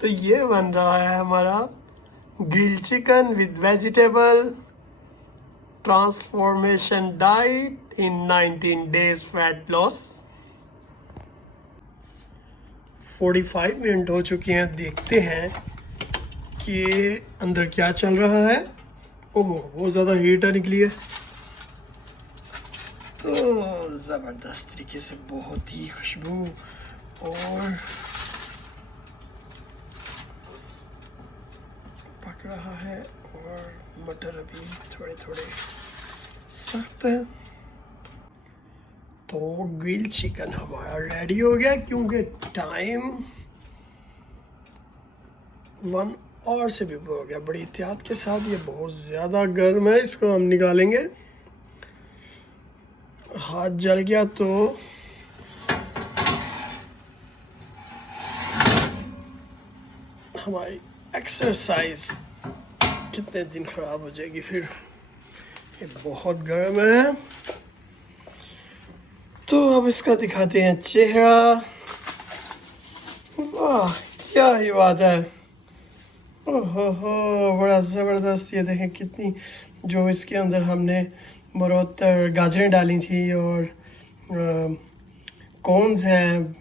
तो ये बन रहा है हमारा grill chicken with vegetable transformation diet in 19 days fat loss. 45 minute हो चुके हैं, देखते हैं कि अंदर क्या चल रहा है। ओह, बहुत ज़्यादा हीट निकली है, तो ज़बरदस्त तरीके से बहुत ही खुशबू और पक रहा है और मटर अभी थोड़े थोड़े सख्त हैं। तो ग्रिल चिकन हमारा रेडी हो गया, क्योंकि टाइम 1 और से भी हो गया। बड़ी एहतियात के साथ, ये बहुत ज़्यादा गर्म है, इसको हम निकालेंगे। हाथ जल गया तो हमारी एक्सरसाइज कितने दिन खराब हो जाएगी फिर। ये बहुत गर्म है, तो अब इसका दिखाते हैं चेहरा। वाह, क्या ही बात है। ओहो, बड़ा ज़बरदस्त। ये देखें कितनी, जो इसके अंदर हमने मरोत्तर गाजरें डाली थी और कॉर्न्स हैं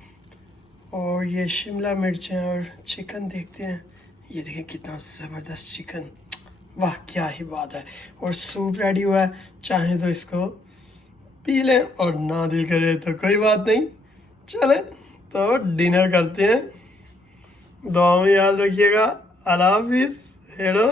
और ये शिमला मिर्च हैं और चिकन देखते हैं। ये देखें कितना ज़बरदस्त चिकन, वाह क्या ही बात है। और सूप रेडी हुआ है, चाहे तो इसको पी लें और ना दिल करे तो कोई बात नहीं। चलें तो डिनर करते हैं। दुआ में याद रखिएगा। अल्लाह हाफिज़। हेलो।